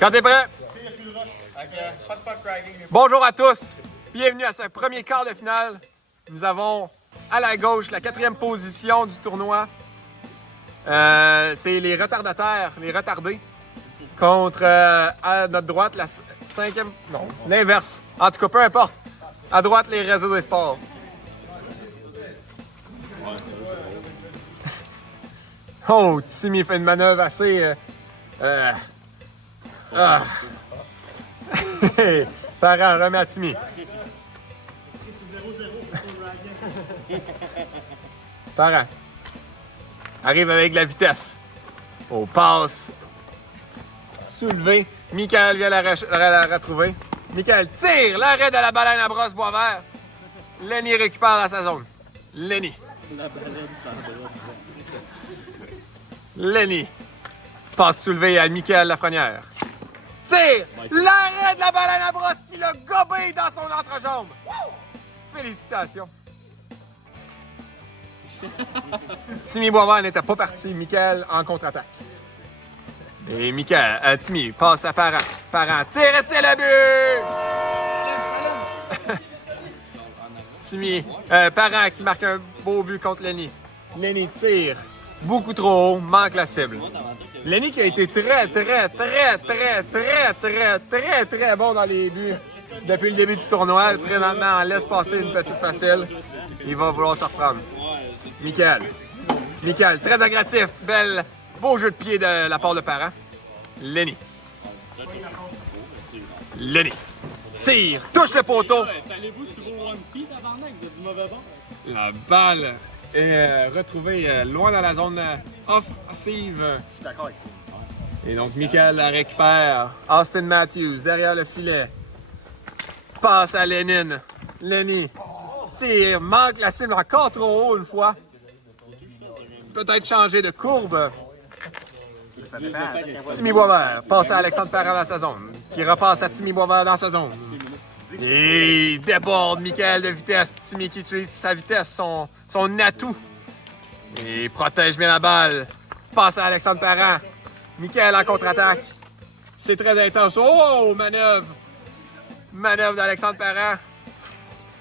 Quand t'es prêt? Bonjour à tous. Bienvenue à ce premier quart de finale. Nous avons à la gauche la 4e position du tournoi. C'est les retardataires, les retardés. Contre à notre droite la 5e. Non, c'est l'inverse. En tout cas, peu importe. À droite, les réseaux des sports. Oh, Timmy fait une manœuvre assez. Parent, remet à Timmy. Parent. Arrive avec la vitesse. Oh, passe. Soulevé. Michael vient la retrouver. Michael tire l'arrêt de la baleine à brosse Boisvert. Lenny récupère à sa zone. Lenny. La baleine sans droit. Lenny. Passe soulevée à Michael Lafrenière. Tire l'arrêt de la baleine à brosse qui l'a gobé dans son entrejambe. Félicitations. Timmy Boisvert n'était pas parti. Michael en contre-attaque. Et Michael, Timmy passe à Parent. Parent tire et c'est le but! Timmy, Parent qui marque un beau but contre Lenny. Lenny tire beaucoup trop haut, manque la cible. Lenny qui a été très bon dans les buts depuis le début du tournoi. Présentement, on laisse passer une petite facile. Il va vouloir se reprendre. Michael. Michael, très agressif. Beau jeu de pied de la part de Parent. Lenny. Lenny. Tire. Touche le poteau. Installez-vous sur vos one-tee tabarnak, vous êtes du mauvais bord. La balle est retrouvée loin dans la zone offensive. Je suis d'accord avec toi. Et donc, Michael la récupère. Austin Matthews derrière le filet. Passe à Lenny. Lenny. Tire. Manque la cible encore trop haut une fois. Peut-être changer de courbe. Ça dépend. Timmy Boisvert passe à Alexandre Parent dans sa zone. Qui repasse à Timmy Boisvert dans sa zone. Et il déborde Michael de vitesse. Timmy qui utilise sa vitesse, son atout. Et protège bien la balle. Passe à Alexandre Parent. Michael en contre-attaque. C'est très intense. Oh, manœuvre. Manœuvre d'Alexandre Parent.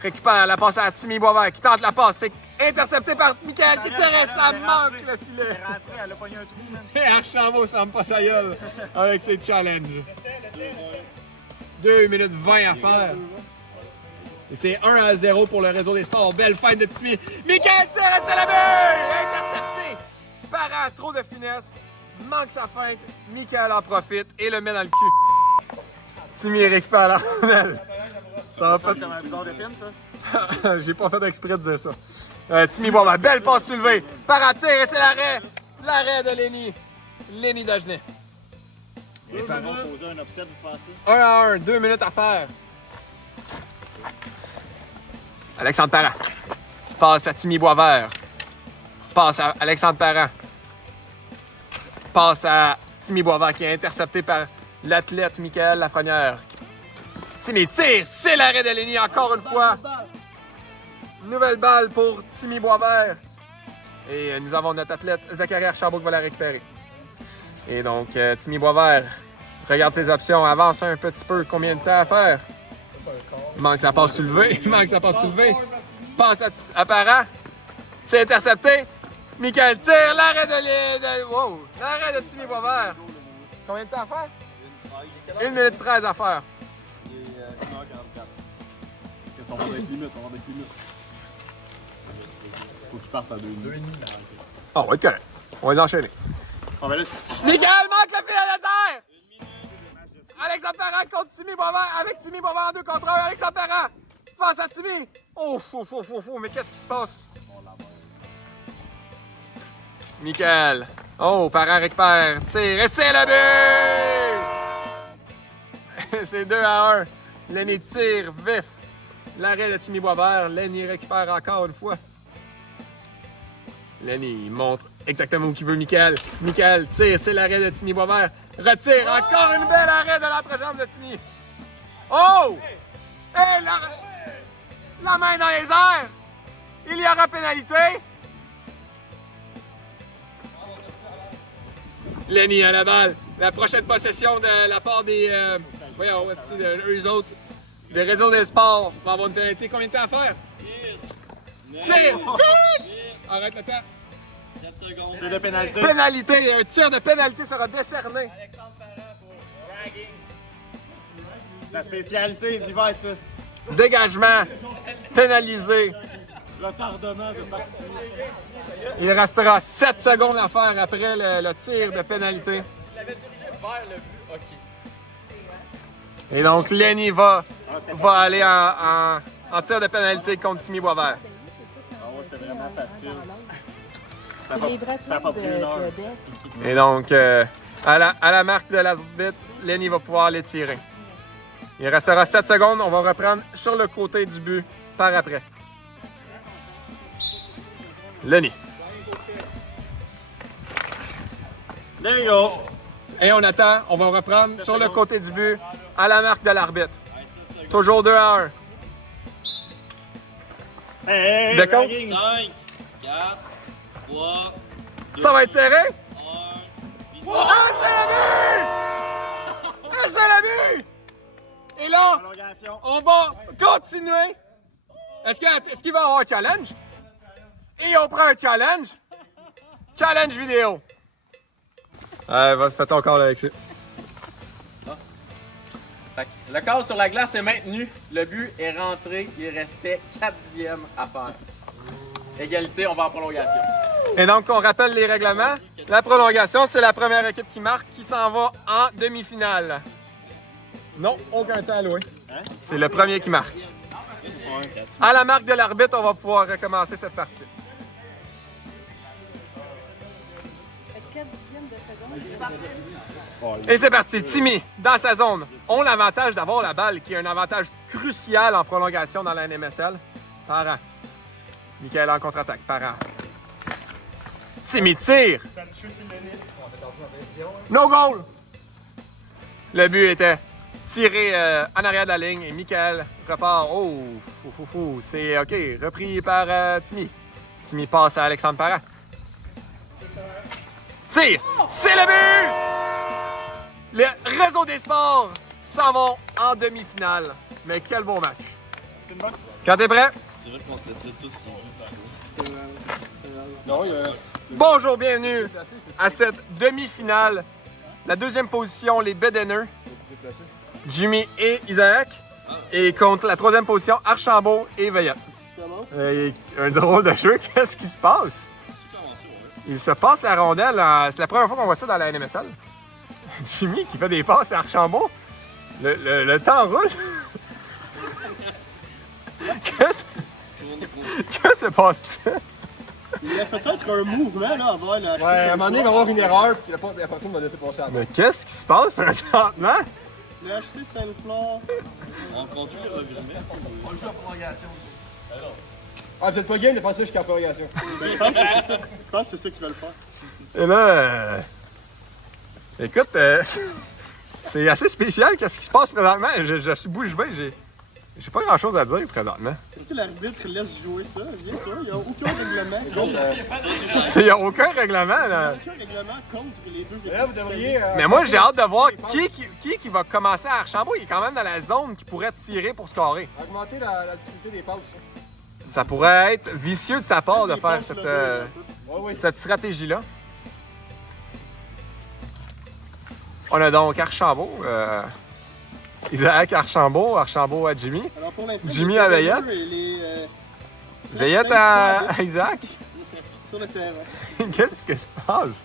Récupère la passe à Timmy Boisvert qui tente la passe. C'est intercepté par Michael qui tire et ça manque le filet. Elle a pogné un trou, man. Et Archambault s'en pas sa gueule avec ses challenges. 2 minutes 20 à faire. Et c'est 1-0 pour le réseau des sports. Belle fin de Timmy. Michael tire et c'est le but! Intercepté! Parent, trop de finesse. Manque sa feinte. Michael en profite et le met dans le cul. Timmy récupère la rondelle. Ça va pas... comme un bizarre de film, ça. J'ai pas fait exprès de dire ça. Timmy Boisvert, belle passe soulevée. Parent tire et c'est l'arrêt. L'arrêt de Lenny. Lenny Dagenet. Est-ce qu'on va poser un upset, vous pensez? 1-1, 2 minutes à faire. Alexandre Parent. Passe à Timmy Boisvert. Passe à Alexandre Parent. Passe à Timmy Boisvert qui est intercepté par l'athlète Michael Lafrenière. Timmy tire, c'est l'arrêt de Lenny encore une fois. Nouvelle balle pour Timmy Boisvert. Et nous avons notre athlète Zachary Archambault qui va la récupérer. Et donc, Timmy Boisvert regarde ses options, avance un petit peu. Combien de temps à faire? Il manque sa passe soulevée. Il manque sa passe soulevée. Passe à Parent. C'est intercepté. Michael tire. L'arrêt de wow! L'arrêt de Timmy Boisvert. Combien de temps à faire? 1 minute 13 à faire. Il est 1h44. Qu'est-ce qu'on va avec limite? On va avec limite. Faut qu'il parte à 2,5. Ah, ouais, correct. On va les enchaîner. On va là, c'est Michael manque le filet laser! Alexandre Parent contre Timmy Boisvert avec Timmy Boisvert en 2 contre 1. Alexandre Parent face à Timmy. Oh, mais qu'est-ce qui se passe? Michael. Oh, Parent récupère. Tire et c'est le but! C'est 2-1. Lenny tire vif. L'arrêt de Timmy Boisvert. Lenny récupère encore une fois. Lenny montre exactement où il veut Michael. Michael tire, c'est l'arrêt de Timmy Boisvert. Retire, encore une belle arrêt de l'entrejambe de Timmy. Oh! Hey, la main dans les airs! Il y aura pénalité. Lenny a la balle. la prochaine possession de la part des... voyons, eux autres, des réseaux des sports vont avoir une pénalité. Combien de temps à faire? 10! Tire! Arrête le temps. 7 secondes. Tir de pénalité. Pénalité, un tir de pénalité sera décerné. Sa spécialité d'hiver, ça. Dégagement, pénalisé. Retardement de partie. Il restera 7 secondes à faire après le tir de pénalité. Il avait dirigé vers le but, ok. Et donc, Lenny va aller en tir de pénalité contre Timmy Boisvert. Ah ouais, c'était vraiment facile. C'est les vrais ça a pas tirs pris une heure. de deck. Et donc, à la marque de l'arbitre, Lenny va pouvoir les tirer. Il restera 7 secondes. On va reprendre sur le côté du but par après. Lenny. There you go. Et on attend. On va reprendre sur le côté du but à la marque de l'arbitre. Toujours 2-1. Hey, D'accord. 5, 4, 3, 2, Ça va être serré? 1. Ah, c'est le but! Ah, c'est le but! Et là, Prolongation. on va continuer. Est-ce qu'il va y avoir un challenge? Et on prend un challenge. Challenge vidéo. Vas-y, fais ton call avec ça. Le cadre sur la glace est maintenu. Le but est rentré. Il restait 4e à faire. Égalité, on va en prolongation. Et donc, on rappelle les règlements. La prolongation, c'est la première équipe qui marque qui s'en va en demi-finale. Non, aucun temps alloué. C'est le premier qui marque. À la marque de l'arbitre, on va pouvoir recommencer cette partie. 4 dixièmes de seconde. Et c'est parti. Timmy, dans sa zone, ont l'avantage d'avoir la balle, qui est un avantage crucial en prolongation dans la NMSL. Parent. Michael en contre-attaque. Parent. Timmy tire. No goal. Le but était tiré en arrière de la ligne et Michael repart. Oh, c'est OK. Repris par Timmy. Timmy passe à Alexandre Parent. Tire. C'est le but! Le réseau des sports s'en vont en demi-finale. Mais quel beau match. Quand t'es prêt? Je dirais qu'on décide tous Non, Bonjour, bienvenue à cette demi-finale. La deuxième position, les Bedeners, Jimmy et Isaac. Et contre la troisième position, Archambault et Veillette. Un drôle de jeu, qu'est-ce qui se passe? Il se passe la rondelle, c'est la première fois qu'on voit ça dans la NMSL. Jimmy qui fait des passes à Archambault. Le temps roule. Qu'est-ce se passe-t-il? Il y a peut-être un mouvement là avant la ouais, à un moment donné, il va y avoir une erreur, puis la personne va laisser passer à Mais qu'est-ce qui se passe présentement? Le HC Saint-Flore. On continue le revirement. On joue en prolongation. Ah, vous êtes pas game de passer jusqu'à la prolongation. Je pense que c'est ça qu'ils veulent faire. Et là, écoute, c'est assez spécial qu'est-ce qui se passe présentement. Je suis bouche bée, j'ai pas grand chose à dire présentement. Est-ce que l'arbitre laisse jouer ça? Bien sûr, il n'y a aucun règlement. Il n'y a aucun règlement là. Aucun règlement contre les deux équipes. Là, vous devriez. Mais moi, j'ai hâte de voir qui va commencer à Archambault. Il est quand même dans la zone qui pourrait tirer pour scorer. Augmenter la difficulté des passes. Ça pourrait être vicieux de sa part de faire Oui. cette stratégie-là. On a donc Archambault. Isaac Archambault à Jimmy. Alors pour l'instant, Jimmy les à deux Veillette. et les, Veillette à Isaac. sur le terrain. Qu'est-ce qui se passe?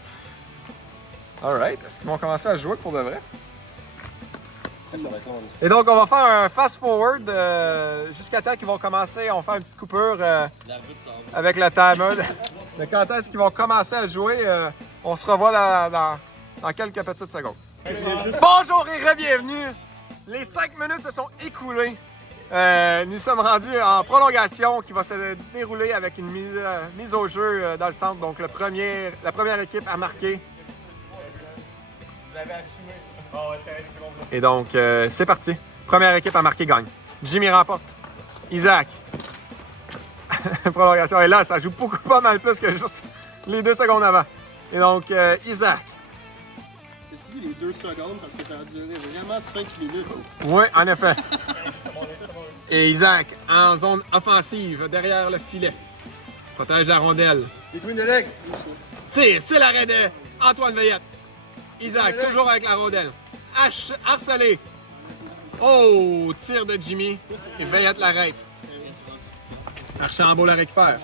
Alright, est-ce qu'ils vont commencer à jouer pour de vrai? Et donc, on va faire un fast-forward jusqu'à temps qu'ils vont commencer. On va faire une petite coupure L'arbitre s'en va. avec le timer de quand est-ce qu'ils vont commencer à jouer. On se revoit dans quelques petites secondes. Bonjour et re-bienvenue! Les 5 minutes se sont écoulées. Nous sommes rendus en prolongation qui va se dérouler avec une mise au jeu dans le centre. Donc, la première équipe à marquer. Vous avez assumé. Et donc, c'est parti. Première équipe à marquer gagne. Jimmy remporte. Isaac. Prolongation. Et là, ça joue beaucoup pas mal plus que juste les 2 secondes avant. Et donc, Isaac. C'est-tu les 2 secondes parce que ça a duré vraiment 5 minutes. Oui, en effet. Et Isaac, en zone offensive, derrière le filet. Protège la rondelle. Tire, c'est l'arrêt de Antoine Veillette. Isaac, toujours avec la rondelle. Harcelé. Oh, tir de Jimmy. Et Veillette l'arrête. Archambault la récupère.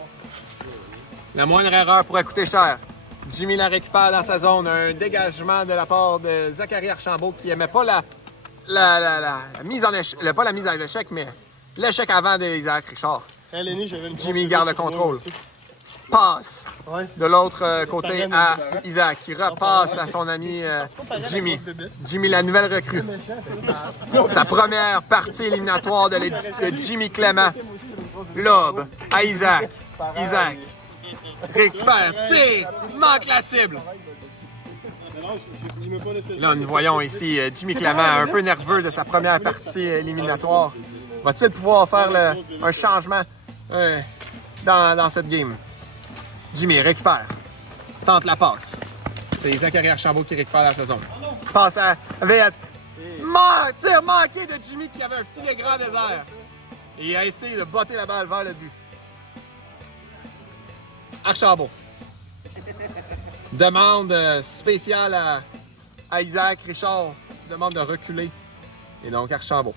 La moindre erreur pourrait coûter cher. Jimmy la récupère dans sa zone. Un dégagement de la part de Zachary Archambault qui n'aimait pas la mise en échec. Pas la mise à l'échec, mais l'échec avant d'Isaac Richard. Hey, Lenny, j'avais une Jimmy grosse garde le idée pour moi contrôle. aussi. Passe Ouais. de l'autre côté à Isaac qui repasse à son ami Jimmy. Jimmy, la nouvelle recrue. Sa première partie éliminatoire de Jimmy Clément. Lob à Isaac. Isaac récupère, tire, manque la cible. Mais non, je m'ai pas laissé. Là, nous voyons ici Jimmy Clément un peu nerveux de sa première partie éliminatoire. Va-t-il pouvoir faire un changement dans cette game? Jimmy récupère, tente la passe. C'est Zachary Archambault qui récupère la saison. Passe à Veillette. Tir manqué de Jimmy qui avait un filet grand désert. Et il a essayé de botter la balle vers le but. Archambault. Demande spéciale à Isaac Richard. Demande de reculer. Et donc Archambault.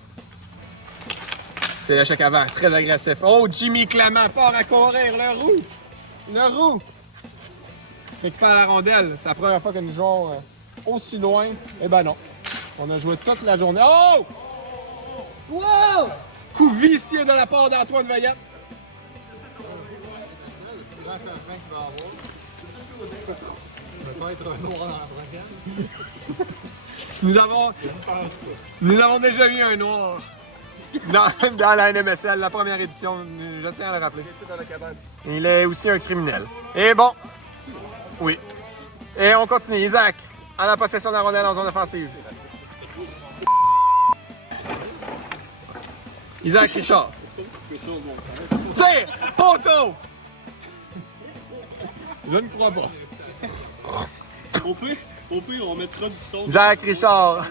C'est l'échec avant, très agressif. Oh, Jimmy Clément part à courir, le roux. Le roux. Récupère la rondelle. C'est la première fois que nous jouons aussi loin. Eh ben non. On a joué toute la journée. Oh! Wow! Coup vicieux de la part d'Antoine Veillette. Nous avons déjà eu un noir dans la NMSL, la première édition, je tiens à le rappeler. Il est aussi un criminel. Et bon, oui. Et on continue. Isaac, à la possession de la rondelle en zone offensive. Isaac Richard. Tire! Poteau! Je ne crois pas. Au pire, on mettra du son. Isaac Richard.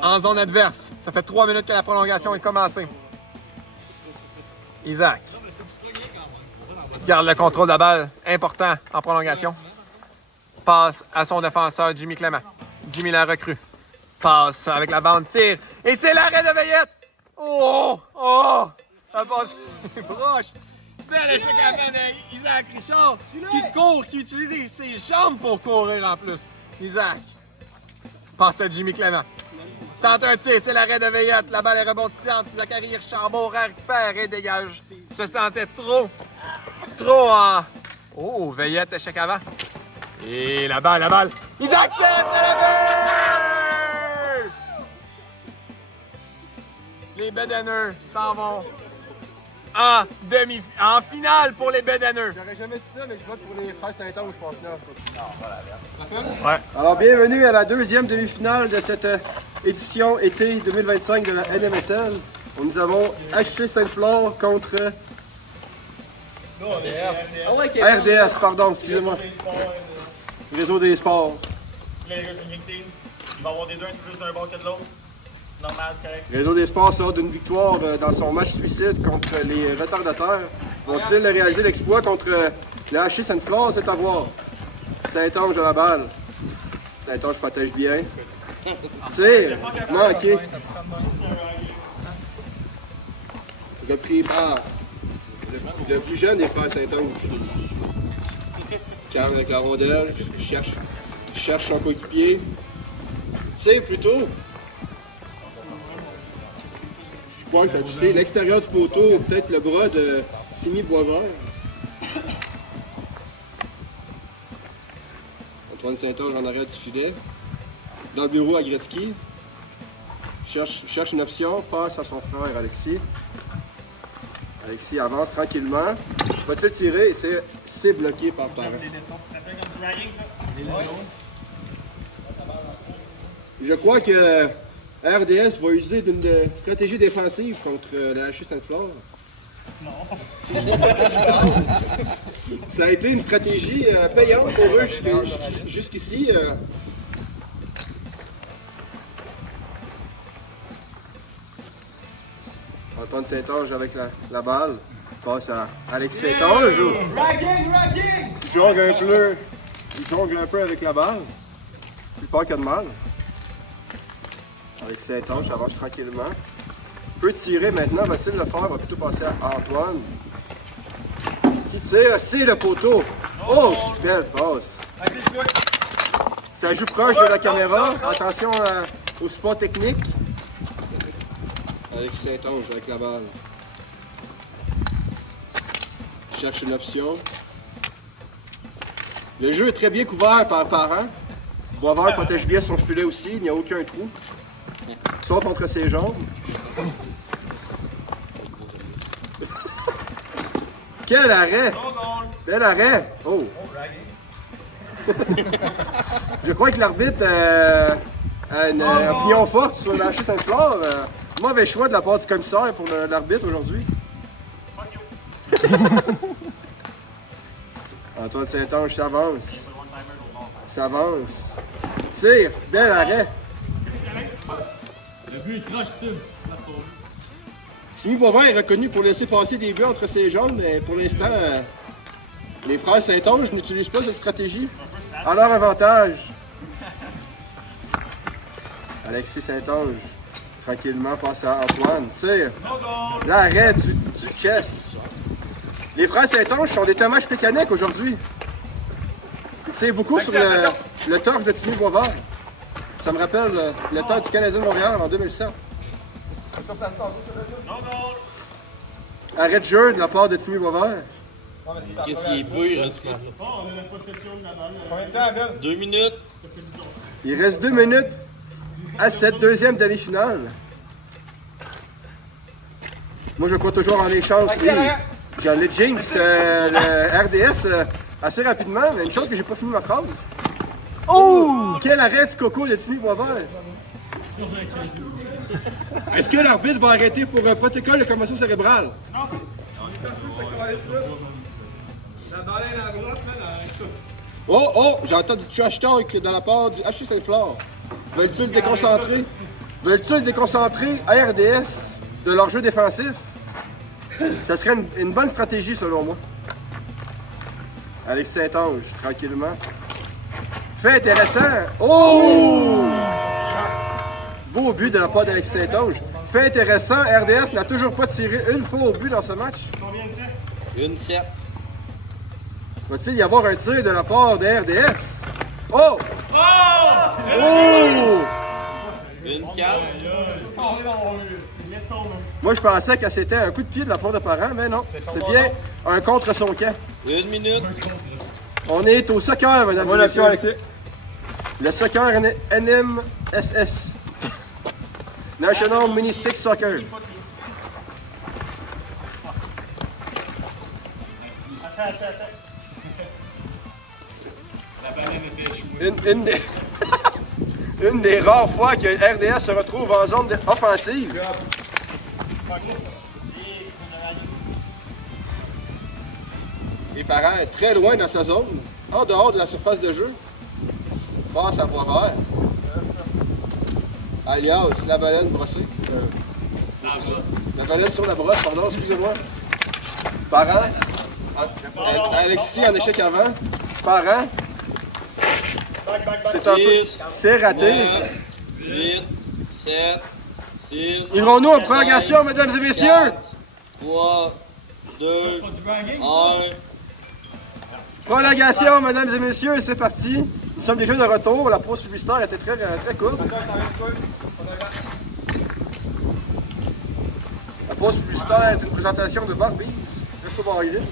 En zone adverse. Ça fait 3 minutes que la prolongation est commencée. Isaac. Garde le contrôle de la balle. Important en prolongation. Passe à son défenseur, Jimmy Clément. Jimmy la recrue. Passe avec la bande, tire. Et c'est l'arrêt de Veillette. Oh! Oh! La passe est proche. Bel échec à la main d'Isaac Richard qui court, qui utilise ses jambes pour courir en plus. Isaac. Passe à Jimmy Clément. Tente un tir, c'est l'arrêt de Veillette. La balle est rebondissante. Zachary Archambault récupère et dégage. Se sentait trop en... Oh, Veillette, échec avant. Et la balle. Isaac tire, c'est le but! Les Bédéneux s'en vont en finale pour les Bédéneux. J'aurais jamais dit ça, mais je vote pour les frères Saint-Onge, je pense là. Ouais. Alors, bienvenue à la deuxième demi-finale de cette édition été 2025 de la NMSL. Nous avons HC Sainte-Flore contre RDS, pardon, excusez-moi. Réseau des sports. Il va y avoir des deux un peu plus d'un bord que de l'autre. Normal, c'est correct. Réseau des sports sort d'une victoire dans son match suicide contre les retardataires. Vont-ils réaliser l'exploit contre le HC Sainte-Flore? C'est à voir. Saint-Onge à la balle. Saint-Onge protège bien. Tire, manqué. Repris par le plus jeune des frères Saint-Onge. Calme avec la rondelle, cherche son coéquipier. Tire plutôt. Je crois que ça a touché l'extérieur du poteau, peut-être le bras de Timmy Boisvert. Antoine Saint-Onge en arrière du filet. Dans le bureau à Gretzky. Cherche une option, passe à son frère Alexis. Alexis avance tranquillement. Va-t-il tirer? C'est bloqué par Parent. Je crois que RDS va user d'une stratégie défensive contre la HC Sainte-Flore. Non. Ça a été une stratégie payante pour eux jusqu'ici. Antoine Saint-Onge avec la balle. Passe à Alex Saint-Onge. Il jongle un peu avec la balle. Il part qu'il y a de mal. Alex Saint-Onge avance tranquillement. Peut tirer maintenant, va-t-il le faire? Va plutôt passer à Antoine. Qui tire? C'est le poteau. Oh! Belle passe. Ça joue proche de la caméra. Attention au spot technique. Alex Saint-Onge avec la balle. Cherche une option. Le jeu est très bien couvert par Parent. Boisvert protège bien son filet aussi, il n'y a aucun trou. Sauf contre ses jambes. Quel arrêt! Quel arrêt! Oh! Je crois que l'arbitre a une opinion forte sur la HC Sainte-Flore. Mauvais choix de la part du commissaire pour l'arbitre aujourd'hui. Antoine Saint-Onge s'avance. S'avance. Tire. Bel arrêt. Le but est croche, Tim. Simi Boisvert est reconnu pour laisser passer des buts entre ses jambes, mais pour l'instant, les frères Saint-Onge n'utilisent pas cette stratégie. À leur avantage. Alexis Saint-Onge, tranquillement, passe à Antoine. Tire. L'arrêt du chest. Les frères Saint-Onge sont des tomates mécaniques aujourd'hui. Ils tirent beaucoup sur le torse de Timmy Boisvert. Ça me rappelle le temps du Canadien de Montréal en 2007. Arrêt de jeu de la part de Timmy Boisvert. Qu'est-ce qu'il est beau, là? 2 minutes. Il reste 2 minutes à cette deuxième demi-finale. Moi, je crois toujours en les chances. Et j'en ai jinx le RDS assez rapidement, mais une chose que j'ai pas fini ma phrase. Oh! Quel arrêt du coco de Timmy Boisvert! Est-ce que l'arbitre va arrêter pour un protocole de commotion cérébrale? Non! Oh! J'entends du trash talk de la part du HC Sainte-Flore. Veulent-ils le déconcentrer? Veulent-ils le déconcentrer à RDS de leur jeu défensif? Ça serait une bonne stratégie selon moi. Alex Saint-Onge, tranquillement. Fait intéressant. Oh! Beau but de la part d'Alex Saint-Onge. Fait intéressant, RDS n'a toujours pas tiré une fois au but dans ce match. Une 7. Va-t-il y avoir un tir de la part de RDS? Oh! Oh! Une 4. Moi, je pensais que c'était un coup de pied de la part de Parent, mais non. C'est bien un contre son camp. 1 minute. On est au soccer, mesdames et messieurs. Le soccer NMSS. National Mini-Stick Soccer. Une des rares fois que RDS se retrouve en zone offensive. Les parents est très loin dans sa zone, en dehors de la surface de jeu. Passe à Boisvert. Alias la baleine brossée. C'est ça. La baleine sur la brosse, pardon, excusez-moi. Parent. Alexis en échec avant. Parent. C'est un peu. C'est raté. 8, 7, 6. Irons-nous en prolongation, mesdames et messieurs? 3, 2, 1. Prolongation, mesdames et messieurs, c'est parti. Nous sommes déjà de retour. La pause publicitaire était très courte. La pause publicitaire est une présentation de Barbies. Reste au bar idée.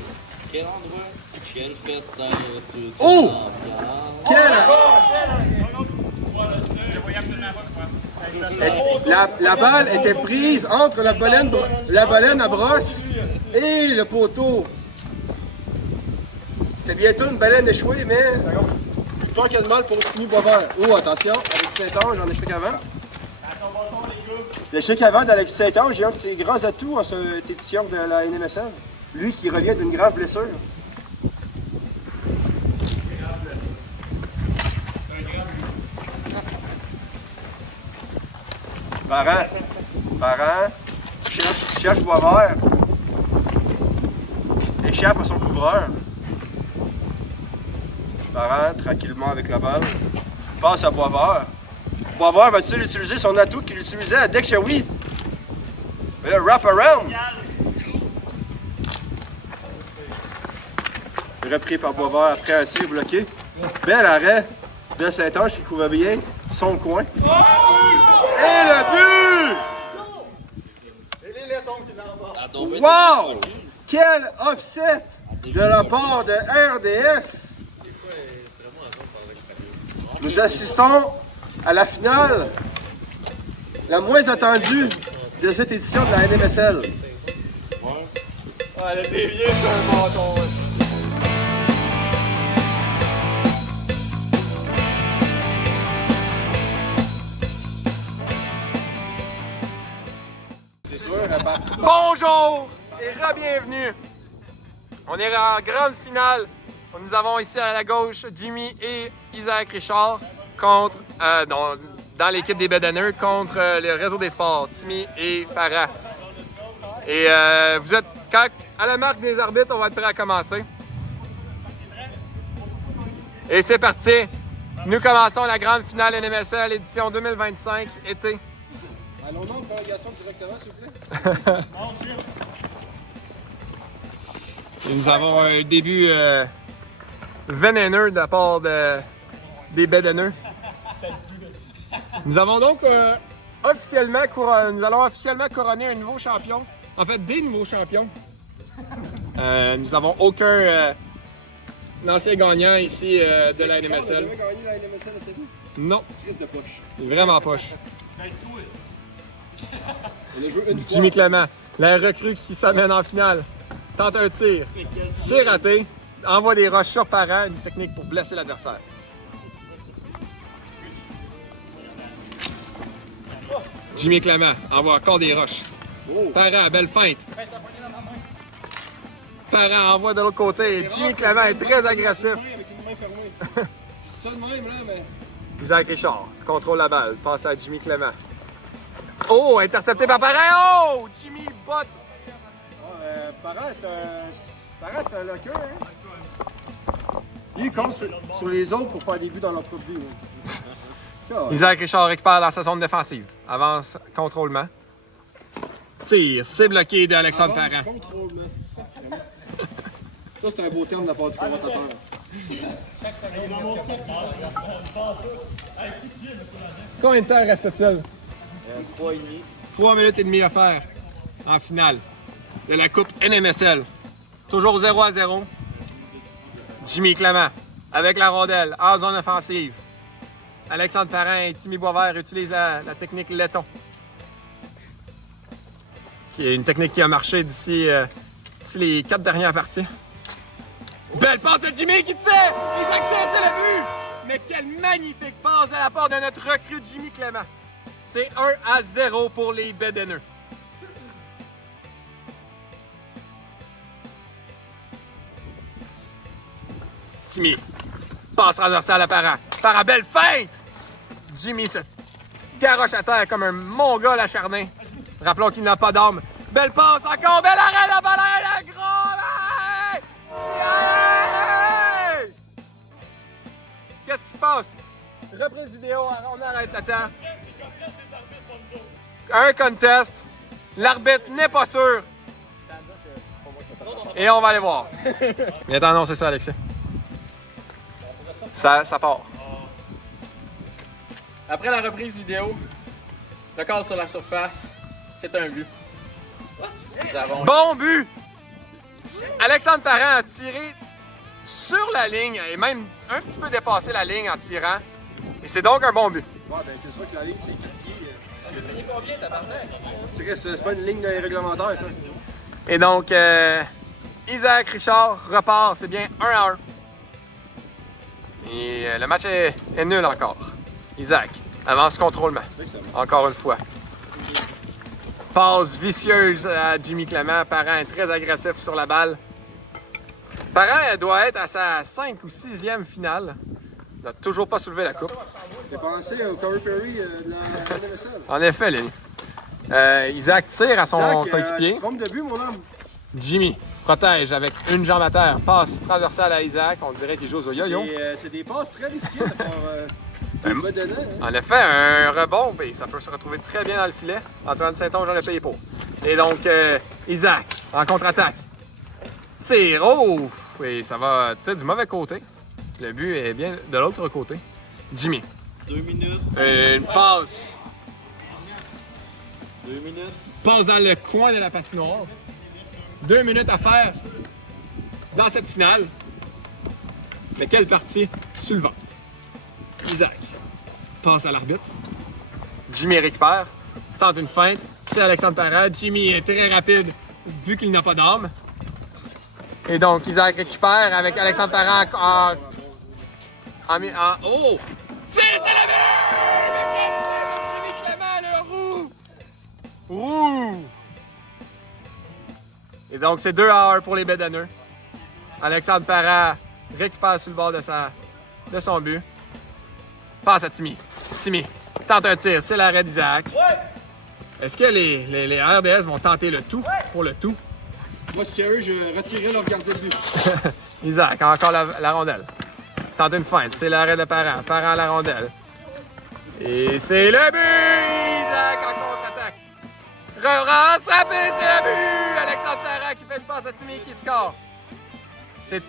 Quel endroit? Quelle fête dans toute Oh! l'ambiance? La balle était prise entre la baleine à brosse et le poteau. C'était bientôt une baleine échouée, mais pas qu'il y a de mal pour Timmy Boisvert. Oh, attention, Alexis Saint-Onge en échec avant. L'échec avant d'Alexis Saint-Onge est un de ses grands atouts en cette édition de la NMSL. Lui qui revient d'une grave blessure. Parent. cherche Boisvert. Échappe à son couvreur. Parent, tranquillement avec la balle. Passe à Boisvert. Boisvert va-t-il utiliser son atout qu'il utilisait à Dexter-Oui? Mais là, wrap around! Repris par Boisvert après un tir bloqué. Bel arrêt de Saint-Ange qui couvrait bien son coin. Et le but! Wow! Quel upset de la part de RDS! Nous assistons à la finale la moins attendue de cette édition de la NMSL. Ah, elle a dévié sur un bâton. Ouais. C'est sûr, Bonjour et re-bienvenue. On est en grande finale. Nous avons ici à la gauche Jimmy et Isaac Richard contre, dans l'équipe des Bédonneux contre le réseau des sports, Timmy et Parent. Et vous êtes, à la marque des arbitres, on va être prêt à commencer. Et c'est parti. Nous commençons la grande finale NMSL édition 2025 été. Allons donc en prolongation directement, s'il vous plaît. Et nous avons un début vénéneux de la part des Bédonneux. Nous avons donc officiellement couronner un nouveau champion. En fait, des nouveaux champions. Nous n'avons aucun ancien gagnant ici de la NMSL. Vous avez gagné la NMSL à Séville? Non, Crise de poche. vraiment poche. Il a joué une fois. Jimmy Clément, la recrue qui s'amène en finale. Tente un tir. C'est raté. Envoie des roches sur Parent, une technique pour blesser l'adversaire. Jimmy Clément envoie encore des roches. Parent, belle feinte. Parent envoie de l'autre côté. Jimmy Clément est très agressif. Avec une main fermée. C'est ça de même, là, mais. Isaac Richard contrôle la balle. Passe à Jimmy Clément. Oh, intercepté par Parent. Oh, Jimmy botte. Parent, c'est un locker, hein? Lui, il compte sur les autres pour faire des buts dans leur propre but. Isaac Richard récupère dans sa zone défensive. Avance contrôlement. Tire, c'est bloqué de Alexandre Parent. Ça, c'est un beau terme de la part du commentateur. Combien de temps reste-t-il? 3,5. 3 minutes et demie à faire en finale de la Coupe NMSL. Toujours 0-0. Jimmy Clément avec la rondelle en zone offensive. Alexandre Parent et Timmy Boisvert utilisent la technique laiton. Qui est une technique qui a marché d'ici les 4 dernières parties. Belle passe de Jimmy qui tire! Isaac tire, c'est le but! Mais quelle magnifique passe de la part de notre recrue Jimmy Clément. C'est 1-0 pour les Bédonneux. Timmy. Passe transversale à Parent. Parent, belle feinte! Jimmy se garoche à terre comme un mongol acharné. Rappelons qu'il n'a pas d'arme. Belle passe encore, bel arrêt, la balle, la grosse! Hey! Qu'est-ce qui se passe? Reprise vidéo, on arrête le temps. Un contest. L'arbitre n'est pas sûr. Et on va aller voir. Viens t'annoncer ça, Alexis. Ça part. Après la reprise vidéo, le call sur la surface, c'est un but. Nous avons Bon but! Alexandre Parent a tiré sur la ligne et même un petit peu dépassé la ligne en tirant. Et c'est donc un bon but. Ouais, ben c'est sûr que la ligne, c'est équipier. C'est combien, tabarnak? C'est pas une ligne réglementaire, ça. Et donc, Isaac Richard repart, c'est bien 1-1. Et le match est nul encore. Isaac avance contrôlement, encore une fois. Passe vicieuse à Jimmy Clément. Parent est très agressif sur la balle. Parent doit être à sa 5 ou 6e finale. Il n'a toujours pas soulevé la coupe. J'ai pensé au Corey Perry de la NMSL. En effet, Lenny. Isaac tire à son Zach, coéquipier. trompe de but, mon homme. Jimmy protège avec une jambe à terre. Passe traversale à Isaac. On dirait qu'il joue au yo-yo. Et c'est des passes très risquées de faire des bedonnants. Hein. En effet, un rebond, ben, ça peut se retrouver très bien dans le filet. Antoine Saint-Onge en a payé pour. Et donc, Isaac, en contre-attaque. Tire, oh! Et ça va, tu sais, du mauvais côté. Le but est bien de l'autre côté. Jimmy. 2 minutes. Une passe. 2 minutes. Passe dans le coin de la patinoire. 2 minutes à faire dans cette finale. Mais quelle partie soulevante. Isaac passe à l'arbitre. Jimmy récupère, tente une feinte. C'est Alexandre Parra. Jimmy est très rapide vu qu'il n'a pas d'arme. Et donc Isaac récupère avec Alexandre Parra en oh! C'est la Jimmy Clément, le roux! Et donc, c'est 2-1 pour les Bédonneux. Alexandre Parra récupère sur le bord de son but. Passe à Timmy. Timmy tente un tir. C'est l'arrêt d'Isaac. Est-ce que les RDS vont tenter le tout pour le tout? Moi, si c'était eux, je retirerais leur gardien de but. Isaac, encore la rondelle. Tente une feinte. C'est l'arrêt de Parra. Parra à la rondelle. Et c'est le but! Isaac en contre-attaque. Rattrapé, c'est le but! Alexandre Parra qui fait une passe à Timmy qui score. C'est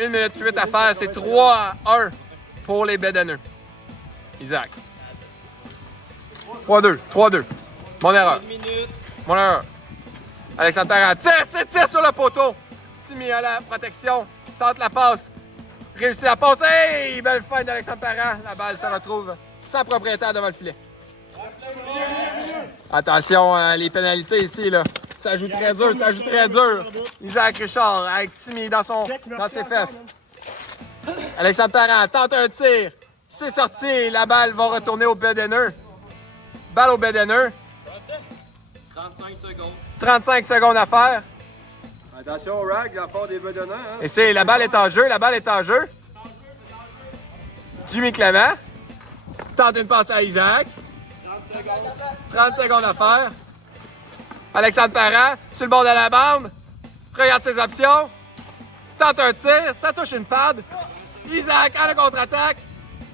1 minute 8 à faire. C'est 3-1 pour les Bédonneux. Isaac. 3-2. 3-2. Mon erreur. 1 minute. Mon erreur. Alexandre Parra tire sur le poteau. Timmy à la protection. Tente la passe. Réussit la passe. Hey! Belle feinte d'Alexandre Parra. La balle se retrouve sans propriétaire devant le filet. Attention, les pénalités ici, là. Ça joue très dur, ça joue très dur. Isaac Richard avec Timmy dans ses fesses. Alexandre Parra tente un tir. C'est sorti. La balle va retourner au Bédonneux. Balle au Bédonneux. 35 secondes. 35 secondes à faire. Attention au rag, la part des bedonnants. Hein. Et c'est la balle est en jeu, la balle est en jeu. Jimmy Clément tente une passe à Isaac. 30 secondes à faire. Alexandre Parra sur le bord de la bande. Regarde ses options. Tente un tir, ça touche une pad. Isaac en contre-attaque.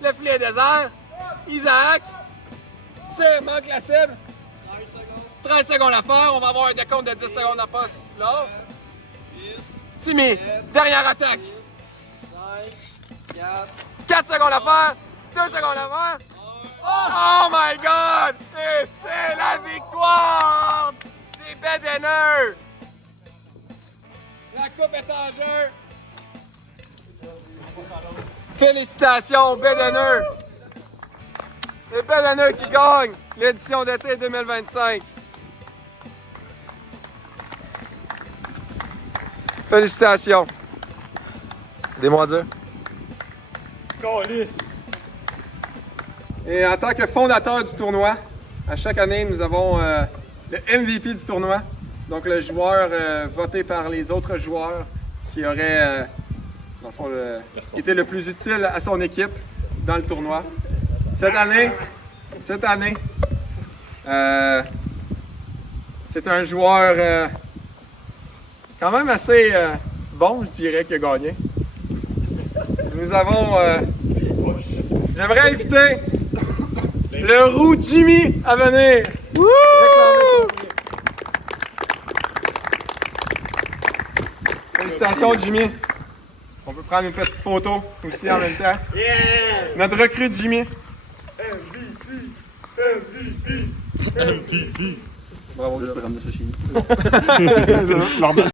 Le filet est désert. Isaac. Tire, manque la cible. 13 secondes à faire. On va avoir un décompte de 10 secondes à passe là. Timmy, dernière attaque. 4 secondes à faire. 2 secondes à faire. Oh my God! Et c'est la victoire des Bédonneux! La coupe est en jeu. Félicitations aux Bédonneux! Les Bédonneux qui gagnent l'édition d'été 2025. Félicitations. Des mots à dire? Et en tant que fondateur du tournoi, à chaque année, nous avons le MVP du tournoi. Donc le joueur voté par les autres joueurs qui aurait dans le fond, été le plus utile à son équipe dans le tournoi. Cette année, c'est un joueur quand même assez bon, je dirais, qui a gagné. Nous avons... J'aimerais inviter le roux Jimmy à venir réclamer son prix. Félicitations Jimmy. On peut prendre une petite photo aussi en même temps. Notre recrue Jimmy. Bravo, je peux ramener ça chez nous.